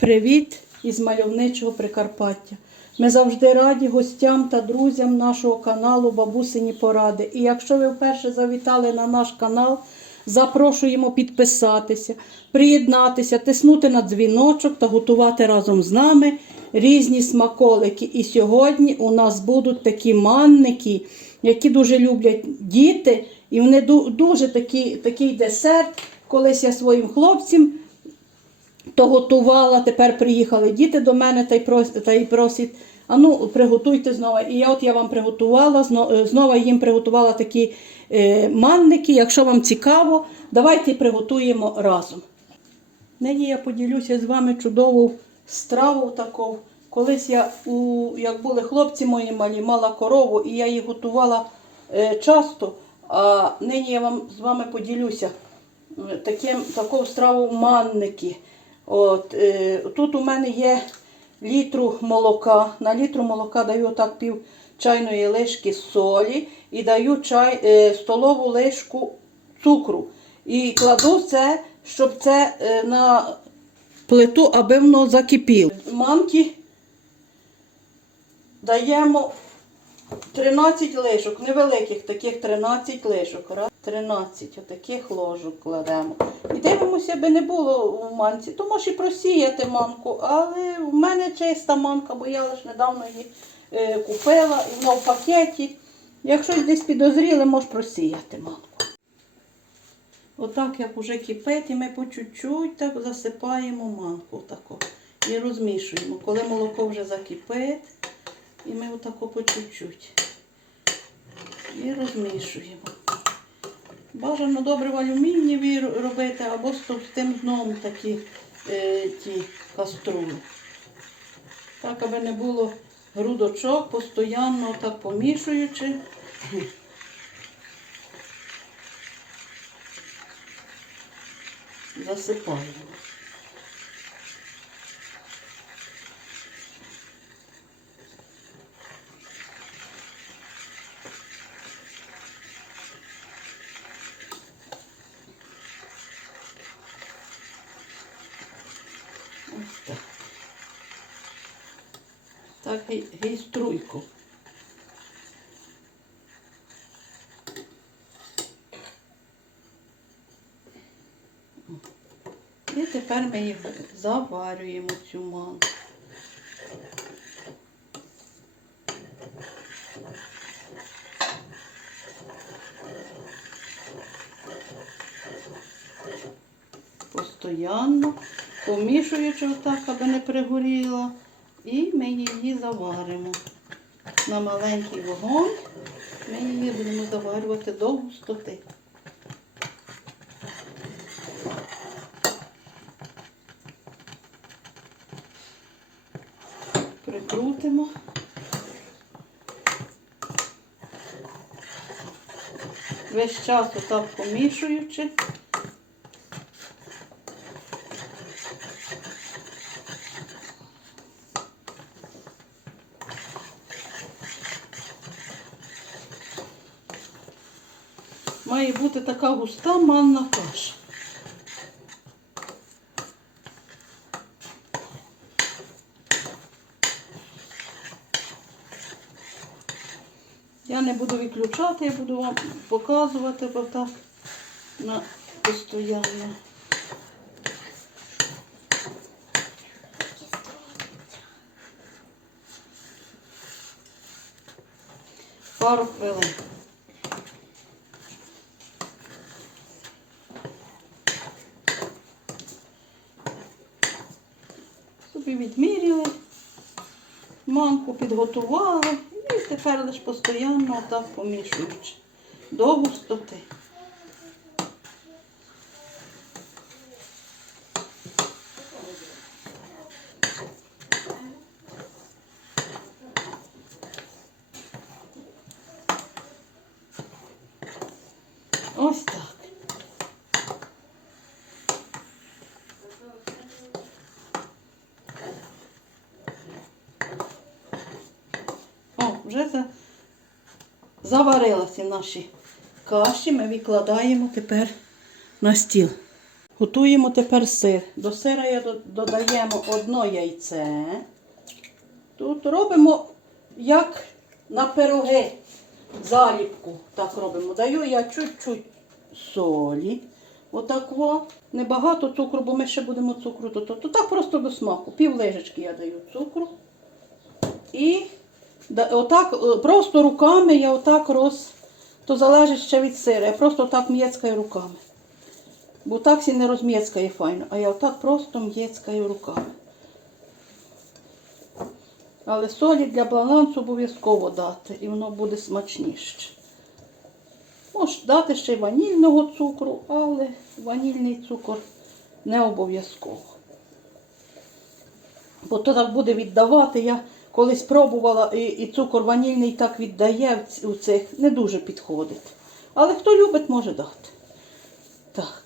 Привіт із мальовничого Прикарпаття. Ми завжди раді гостям та друзям нашого каналу Бабусині Поради. І якщо ви вперше завітали на наш канал, запрошуємо підписатися, приєднатися, тиснути на дзвіночок та готувати разом з нами різні смаколики. І сьогодні у нас будуть такі манники, які дуже люблять діти. І вони дуже такі, такий десерт. Колись я своїм хлопцям то готувала, тепер приїхали діти до мене та й просять, та й просять, а ну приготуйте знову. І я от я вам приготувала, е, знову їм приготувала такі е, манники. Якщо вам цікаво, давайте приготуємо разом. Нині я поділюся з вами чудову страву таку. Колись я, у, як були хлопці мої малі, мала корову, і я її готувала е, часто. А нині я вам з вами поділюся таким, таку страву манники. От, е, тут у мене є літру молока. На літру молока даю так пів чайної лишки солі і даю чай, е, столову лишку цукру. І кладу це, щоб це е, на плиту, аби воно закипіло. Манки даємо 13 лишок, невеликих таких 13 лишок. Раз, 13 отаких ложок кладемо. І дивимося, аби не було в манці. То можеш і просіяти манку, але в мене чиста манка, бо я лише недавно її е, купила і вона в пакеті. Якщо десь підозріли, можеш просіяти манку. Отак, як уже кипить, і ми по чуть-чуть так засипаємо манку отако, і розмішуємо. Коли молоко вже закипить, і ми отако по чуть-чуть. І розмішуємо. Бажано добре в алюмінієві робити або з товстим дном такі е, ті каструли. Так, аби не було грудочок, постійно так помішуючи. Засипаємо. Так. Так, гей- гейструйку. І тепер ми їх заварюємо цю манку. Постоянно, помішуючи отак, аби не пригоріла. І ми її заваримо. На маленький вогонь ми її будемо заварювати до густоти. Прикрутимо. Весь час отак помішуючи. Має бути така густа манна каша. Я не буду відключати, я буду вам показувати отак на постійно. Пару хвилин. Манку підготували і тепер лише постійно так помішуючи до густоти. Вже за... заварилися наші каші. Ми викладаємо тепер на стіл. Готуємо тепер сир. До сира я додаємо одно яйце. Тут робимо як на пироги заліпку. Так робимо. Даю я чуть-чуть солі. Отак во. Небагато цукру, бо ми ще будемо цукру. То, то, то так просто до смаку. Пів лежечки я даю цукру. І отак, е, просто руками я отак роз. То залежить ще від сира. Я просто так м'єцкаю руками. Бо так сі не розм'єцкає файно, а я отак просто м'єцкаю руками. Але солі для балансу обов'язково дати, і воно буде смачніше. Можеш дати ще й ванільного цукру, але ванільний цукор не обов'язково. Бо то так буде віддавати. Я колись пробувала, і, і цукор ванільний так віддає у цих, не дуже підходить. Але хто любить, може дати. Так.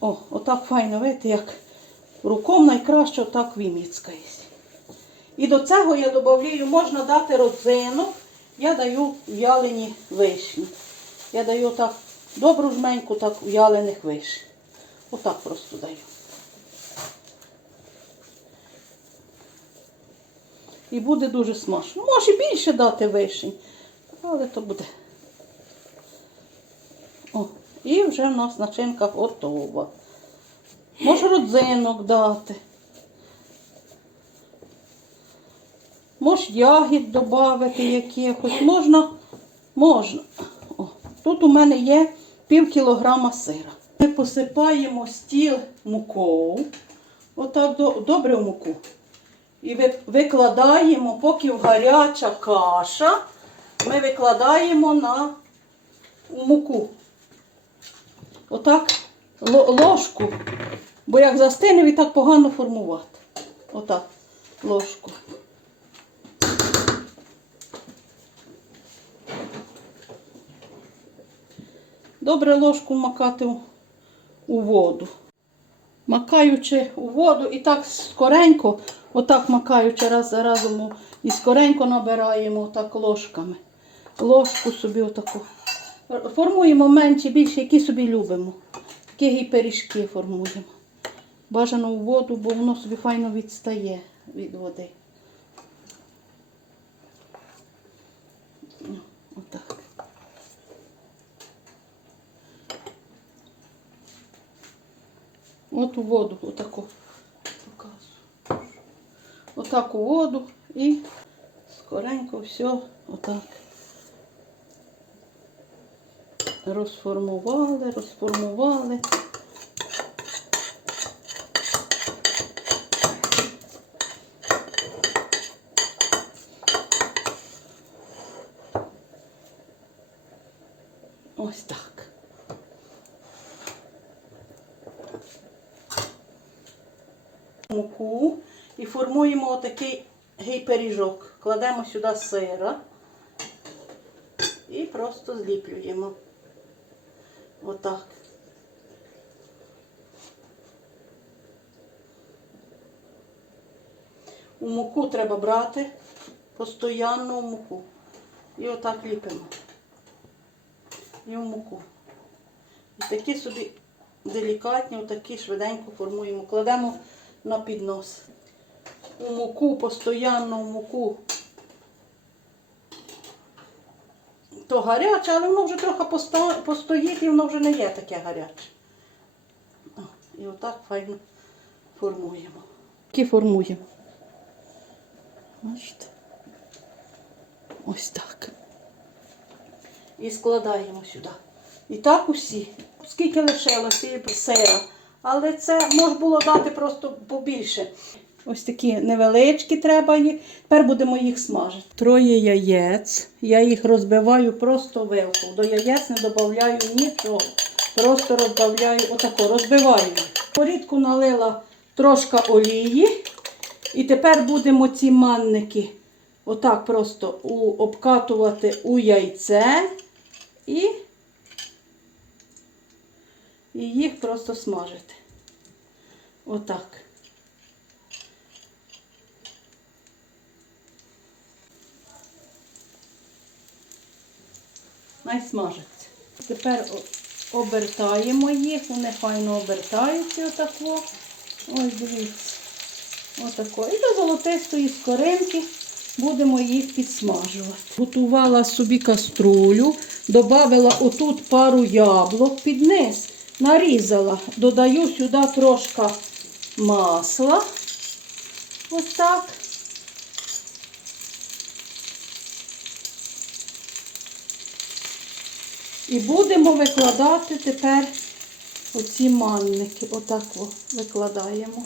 О, отак файно, видите, як руком найкраще отак виміцкається. І до цього я додаю, можна дати родзину, я даю в'ялені вишні. Я даю так добру жменьку так в'ялених вишень. Отак просто даю. І буде дуже смачно. Може більше дати вишень, але то буде. О, і вже в нас начинка готова. Може родзинок дати. Може ягід додати якихось. Можна, можна. О, тут у мене є пів кілограма сира. Ми посипаємо стіл мукою. Отак добре в муку. І викладаємо, поки гаряча каша, ми викладаємо на муку. Отак ложку. Бо як застине, і так погано формувати. Отак, ложку. Добре ложку макати у- воду. Макаючи у воду і так скоренько, отак макаючи раз за разом і скоренько набираємо так ложками. Ложку собі отаку. Формуємо менше, більше, які собі любимо. Такі і пиріжки формуємо. Бажано у воду, бо воно собі файно відстає від води. Ну, Отак. От у воду, отаку. Показую. Отак у воду і скоренько все отак. Розформували, розформували. Ось так. Муку і формуємо отакий гей-пиріжок. Кладемо сюди сира і просто зліплюємо. Отак. У муку треба брати постоянно в муку. І отак ліпимо. І в муку. І такі собі делікатні, отакі швиденько формуємо. Кладемо на піднос. У муку, постоянно в муку. То гаряче, але воно вже трохи постоїть і воно вже не є таке гаряче. О, І отак файно формуємо. Такі формуємо. Бачите? Ось так. І складаємо сюди. І так усі. Скільки лишилося сира. Але це можна було дати просто побільше. Ось такі невеличкі треба їх. Тепер будемо їх смажити. Троє яєць. Я їх розбиваю просто вилкою. До яєць не додаю нічого. Просто розбавляю, отако, розбиваю. Порідку налила трошки олії. І тепер будемо ці манники отак просто обкатувати у яйце і, і їх просто смажити. Отак. Най смажиться. Тепер обертаємо їх, вони файно обертаються отако. Ось дивіться. Отако. І до золотистої скоринки будемо їх підсмажувати. Готувала собі каструлю, додала отут пару яблук під низ, нарізала, додаю сюди трошки масла. Ось так. І будемо викладати тепер оці манники. Отак викладаємо.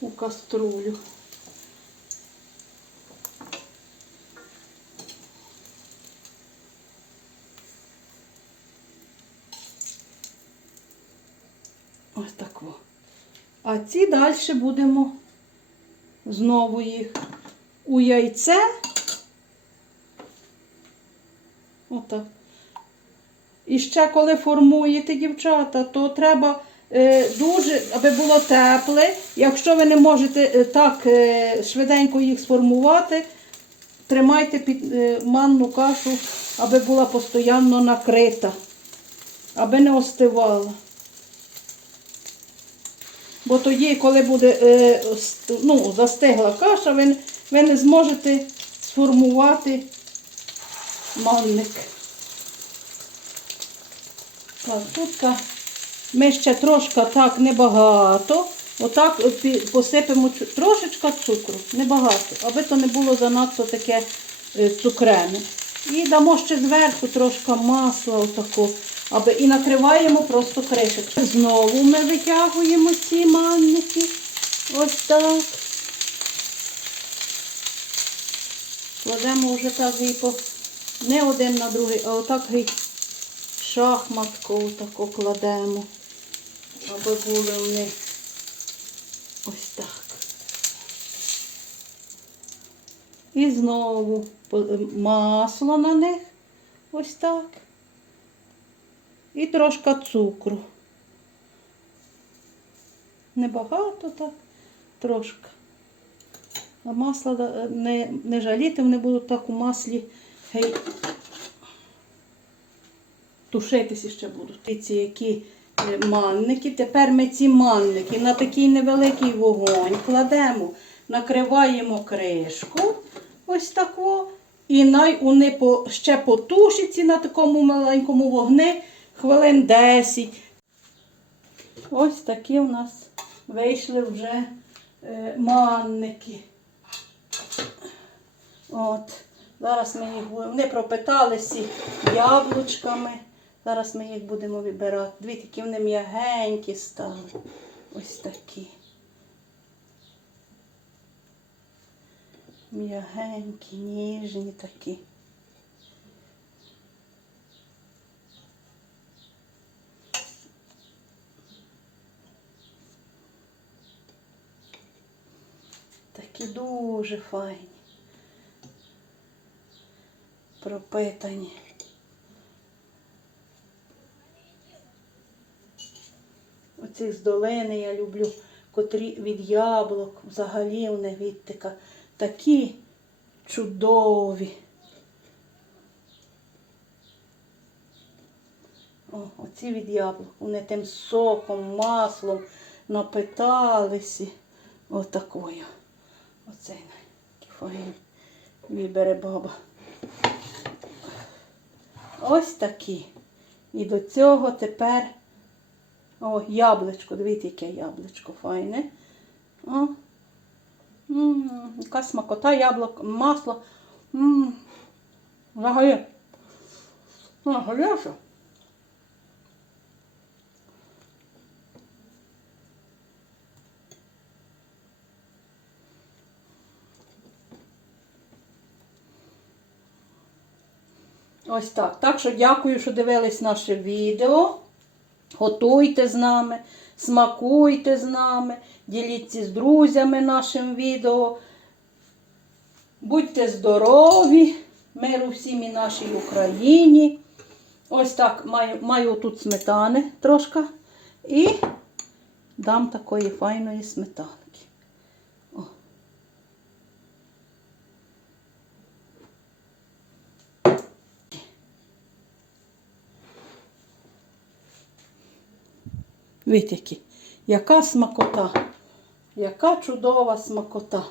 У каструлю. Ось так. о. А ці далі будемо знову їх у яйце. Отак. І ще коли формуєте, дівчата, то треба е, дуже, аби було тепле. Якщо ви не можете е, так е, швиденько їх сформувати, тримайте під е, манну кашу, аби була постійно накрита, аби не остивала. Бо тоді, коли буде е, ну, застигла каша, ви, ви не зможете сформувати манник. Тут ми ще трошки так небагато. Отак посипемо трошечка цукру, небагато, аби то не було занадто таке е, цукрене. І дамо ще зверху трошки масла, отако, аби і накриваємо просто кришечкою. Знову ми витягуємо ці манники. Ось так. Кладемо вже так і не один на другий, а отак і шахматку отако кладемо, аби були вони ось так. І знову масло на них. Ось так. І трошки цукру. Небагато так, трошки. А масла да- не, не жаліти, вони будуть так у маслі гей, тушитися ще будуть. Дивіться, які е, манники. Тепер ми ці манники на такий невеликий вогонь кладемо, накриваємо кришку. Ось тако. І най вони по, ще потушаться на такому маленькому вогні хвилин 10. Ось такі у нас вийшли вже е, манники. От. Зараз ми їх будемо. Вони пропиталися яблучками. Зараз ми їх будемо вибирати. Дві такі вони м'ягенькі стали. Ось такі. М'ягенькі, ніжні такі. Такі дуже файні. Пропитані. Оці з долини я люблю, котрі від яблук, взагалі вони відтика. Такі чудові. О, оці від яблук. Вони тим соком, маслом напиталися. Отакою. Оцей файний вибере баба. Ось такі. І до цього тепер о, яблучко, дивіться, яке яблучко файне. О. М, Яка смакота, яблуко, масло. М, Взагалі. Взагалі. що? Ось так. Так що дякую, що дивились наше відео. Готуйте з нами, смакуйте з нами, діліться з друзями нашим відео. Будьте здорові, миру всім і нашій Україні. Ось так маю, маю тут сметани трошки. І дам такої файної сметанки. Видите, які. яка смакота. Яка чудова смакота.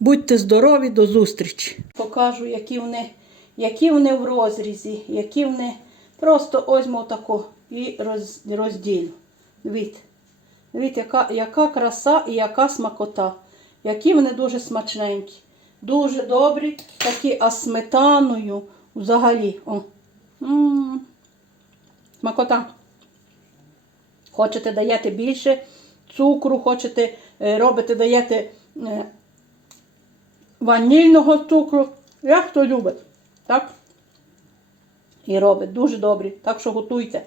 Будьте здорові, до зустрічі. Покажу, які вони, які вони в розрізі, які вони просто озьму тако і роз, розділю. Дивіться. Дивіться, яка, яка краса і яка смакота. Які вони дуже смачненькі. Дуже добрі, такі, а сметаною взагалі. О. М. Смакота. Хочете даєте більше цукру, хочете е, робите, даєте е, ванільного цукру. Як хто любить. Так? І робить дуже добрі. Так що готуйте.